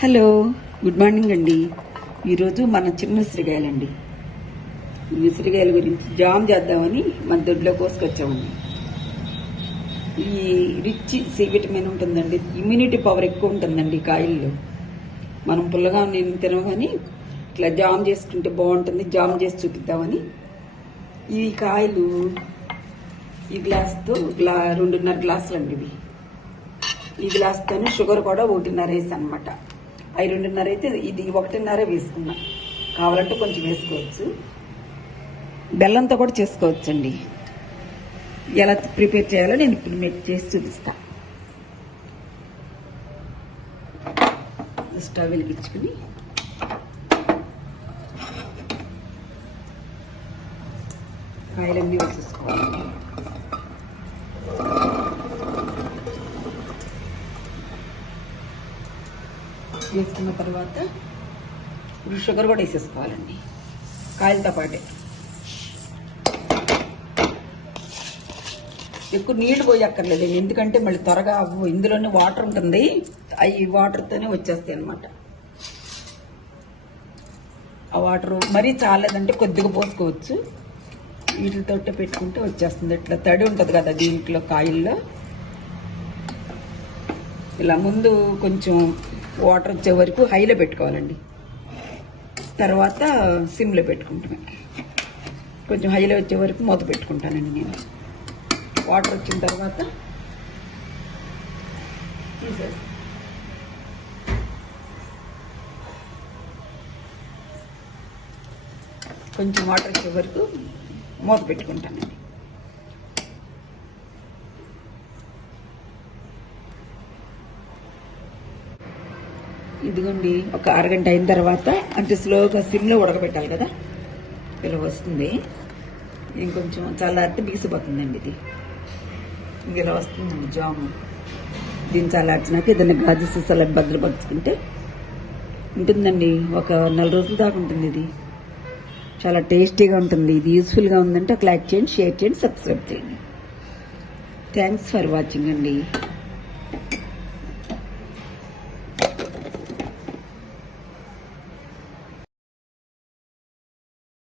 Hello, good morning అండి. ఈరోజు మన చిన్న ఉసిరికాయలండి. ఈ ఉసిరికాయల గురించి జామ్ చేద్దామని మన దొడ్లో కోసుకొచ్చామండి. ఈ రిచ్ సి విటమిన్ ఉంటుందండి, ఇమ్యూనిటీ పవర్ ఎక్కువ ఉంటుందండి కాయల్లో. మనం పుల్లగా నేను తినగాని ఇట్లా జామ్ చేసుకుంటే బాగుంటుంది. జామ్ చేసి చూపిద్దామని ఈ కాయలు ఈ గ్లాస్తో 2.5 గ్లాసులు అండి. ఇవి ఈ గ్లాస్తోనే షుగర్ కూడా 1.5 వేసి అనమాట. అవి 2.5 అయితే ఇది 1.5 వేసుకున్నా. కావాలంటే కొంచెం వేసుకోవచ్చు. బెల్లంతో కూడా చేసుకోవచ్చు అండి. ఎలా ప్రిపేర్ చేయాలో నేను ఇప్పుడు మీకు చేసి చూపిస్తా. స్టవ్ వెలిగించుకుని కాయలన్నీ వేసేసుకోవాలి. వేసుకున్న తర్వాత ఇప్పుడు షుగర్ కూడా వేసేసుకోవాలండి కాయలతో పాటే. ఎక్కువ నీళ్లు పోయక్కర్లేదు, ఎందుకంటే మళ్ళీ త్వరగా ఇందులోనే వాటర్ ఉంటుంది. అవి వాటర్తోనే వచ్చేస్తాయి అనమాట. ఆ వాటర్ మరీ చాలేదంటే కొద్దిగా పోసుకోవచ్చు. వీటితో పెట్టుకుంటే వచ్చేస్తుంది. ఇట్లా తడి ఉంటుంది కదా దీంట్లో కాయల్లో. ఇలా ముందు కొంచెం వాటర్ వచ్చే వరకు హైలో పెట్టుకోవాలండి. తర్వాత సిమ్లో పెట్టుకుంటాను. కొంచెం హైలో వచ్చే వరకు మూత పెట్టుకుంటానండి నేను. వాటర్ వచ్చిన తర్వాత తీసేసి కొంచెం వాటర్ వచ్చే వరకు మూత పెట్టుకుంటానండి. ఇదిగోండి, ఒక అరగంట అయిన తర్వాత అంటే స్లోగా సిమ్లో ఉడకబెట్టాలి కదా, ఇలా వస్తుంది. ఇంకొంచెం చల్లారితే బిగిసిపోతుందండి. ఇది ఇలా వస్తుందండి జాము. దీన్ని చల్లార్చినాక ఏదైనా గాజు సీసాలకు భద్రపరుచుకుంటే ఉంటుందండి. ఒక 4 రోజుల దాకా ఉంటుంది. ఇది చాలా టేస్టీగా ఉంటుంది. ఇది యూస్ఫుల్గా ఉందంటే ఒక లైక్ చేయండి, షేర్ చేయండి, సబ్స్క్రైబ్ చేయండి. థ్యాంక్స్ ఫర్ వాచింగ్ అండి.